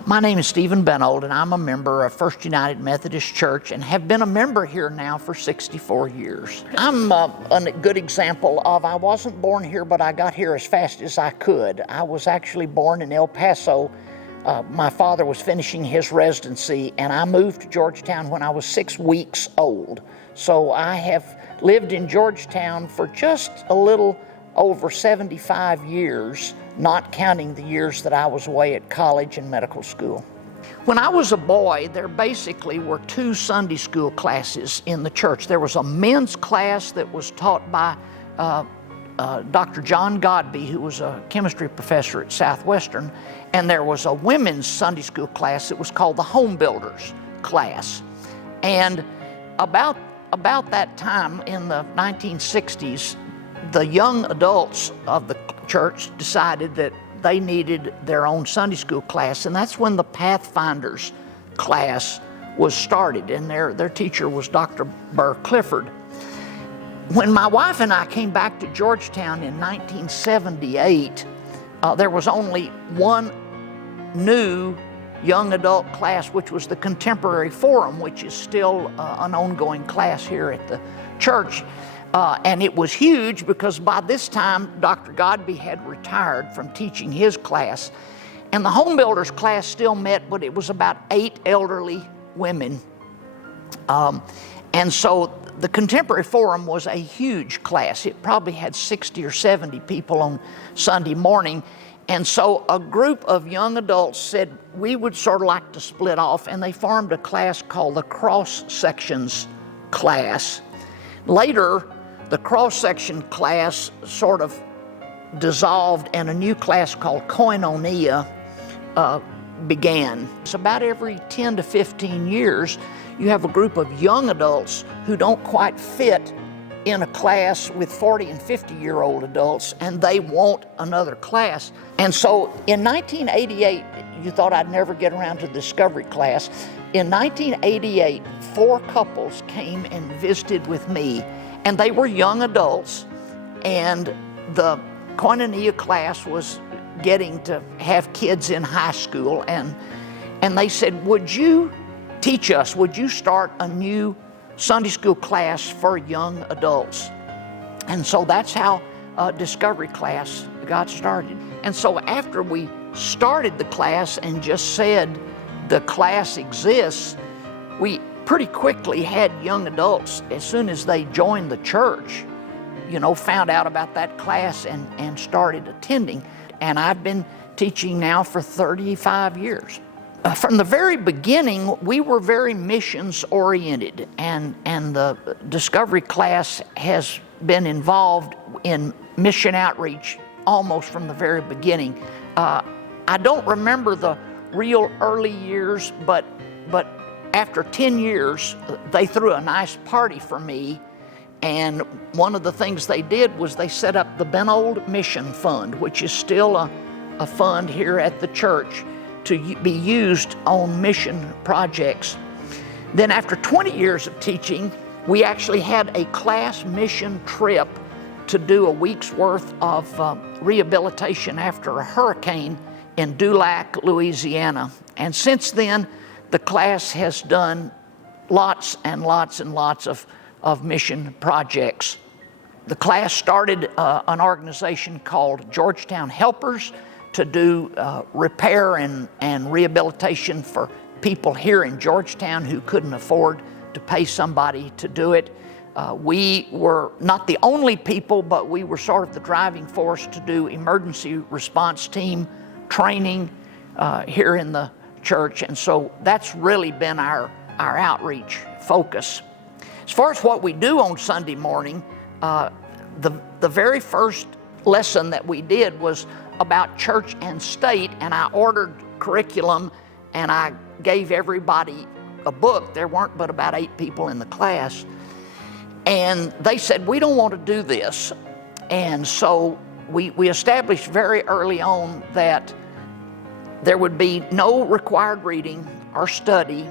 My name is Stephen Benold, and I'm a member of First United Methodist Church and have been a member here now for 64 years. I'm a good example of I wasn't born here, but I got here as fast as I could. I was actually born in El Paso. My father was finishing his residency, and I moved to Georgetown when I was 6 weeks old. So I have lived in Georgetown for just a little over 75 years, not counting the years that I was away at college and medical school. When I was a boy, there basically were two Sunday school classes in the church. There was a men's class that was taught by Dr. John Godby, who was a chemistry professor at Southwestern, and there was a women's Sunday school class that was called the Home Builders class. And about that time in the 1960s, the young adults of the church decided that they needed their own Sunday school class, and that's when the Pathfinders class was started, and their teacher was Dr. Burr Clifford. When my wife and I came back to Georgetown in 1978, there was only one new young adult class, which was the Contemporary Forum, which is still an ongoing class here at the church. And it was huge because by this time, Dr. Godby had retired from teaching his class. And the Home Builders class still met, but it was about 8 elderly women. And so the Contemporary Forum was a huge class. It probably had 60 or 70 people on Sunday morning. And so a group of young adults said, we would sort of like to split off, and they formed a class called the Cross Sections class. Later, the cross-section class sort of dissolved and a new class called Koinonia began. It's about every 10 to 15 years, you have a group of young adults who don't quite fit in a class with 40 and 50-year-old adults, and they want another class. And so in 1988, you thought I'd never get around to the Discovery class. In 1988, 4 couples came and visited with me, and they were young adults, and the Koinonia class was getting to have kids in high school, and they said, would you teach us, would you start a new Sunday school class for young adults? And so that's how Discovery class got started. And so after we started the class and just said the class exists, we pretty quickly had young adults, as soon as they joined the church, found out about that class and started attending. And I've been teaching now for 35 years. From the very beginning, we were very missions-oriented, and the Discovery class has been involved in mission outreach almost from the very beginning. I don't remember the real early years, but after 10 years, they threw a nice party for me, and one of the things they did was they set up the Benold Mission Fund, which is still a fund here at the church to be used on mission projects. Then after 20 years of teaching, we actually had a class mission trip to do a week's worth of rehabilitation after a hurricane in Dulac, Louisiana. And since then, the class has done lots and lots and lots of mission projects. The class started an organization called Georgetown Helpers to do repair and rehabilitation for people here in Georgetown who couldn't afford to pay somebody to do it. We were not the only people, but we were sort of the driving force to do emergency response team training here in the church, and so that's really been our outreach focus. As far as what we do on Sunday morning, the very first lesson that we did was about church and state, and I ordered curriculum and I gave everybody a book. There weren't but about 8 people in the class, and they said, we don't want to do this. And so we established very early on that there would be no required reading or study,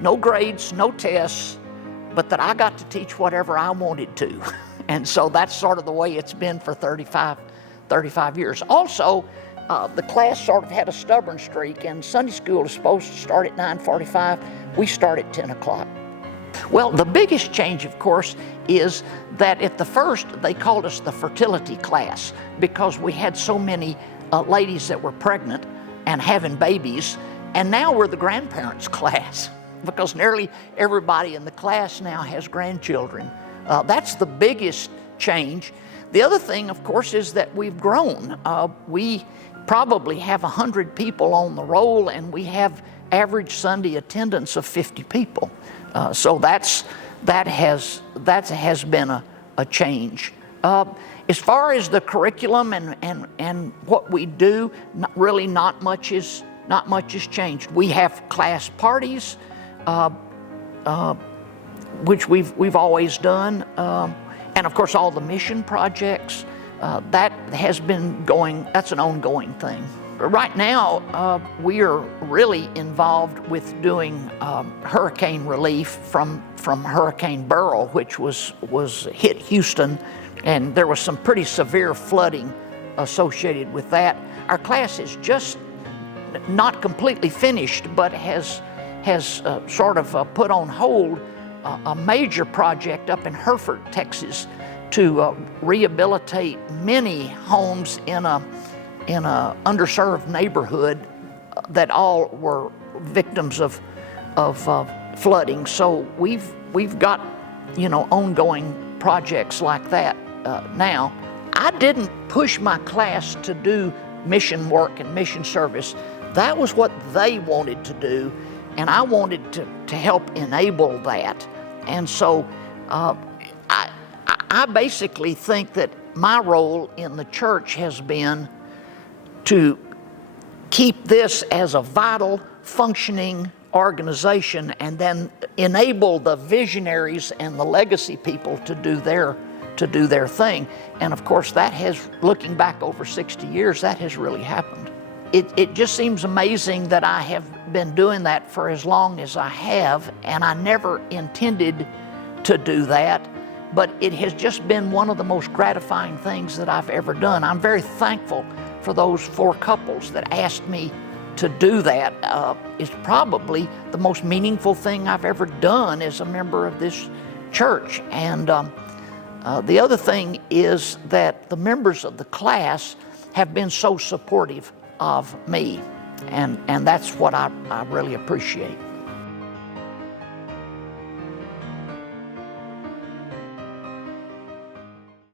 no grades, no tests, but that I got to teach whatever I wanted to. And so that's sort of the way it's been for 35 years. Also, the class sort of had a stubborn streak, and Sunday school is supposed to start at 9:45. We start at 10 o'clock. Well, the biggest change, of course, is that at the first they called us the fertility class because we had so many ladies that were pregnant and having babies, and now we're the grandparents class because nearly everybody in the class now has grandchildren. That's the biggest change. The other thing, of course, is that we've grown. We probably have 100 people on the roll, and we have average Sunday attendance of 50 people. So that has been a change. As far as the curriculum and what we do, really not much has changed. We have class parties, which we've always done, and of course all the mission projects. That has been going. That's an ongoing thing. Right now, we are really involved with doing hurricane relief from Hurricane Beryl, which was hit Houston, and there was some pretty severe flooding associated with that. Our class is just not completely finished, but has sort of put on hold a major project up in Hereford, Texas, to rehabilitate many homes in a underserved neighborhood that all were victims of flooding. So we've got ongoing projects like that now. I didn't push my class to do mission work and mission service. That was what they wanted to do, and I wanted to help enable that. And so I basically think that my role in the church has been to keep this as a vital, functioning organization, and then enable the visionaries and the legacy people to do their thing. And of course, that has, looking back over 60 years, that has really happened. It just seems amazing that I have been doing that for as long as I have, and I never intended to do that, but it has just been one of the most gratifying things that I've ever done. I'm very thankful for those 4 couples that asked me to do that. It's probably the most meaningful thing I've ever done as a member of this church. And the other thing is that the members of the class have been so supportive of me, and that's what I really appreciate.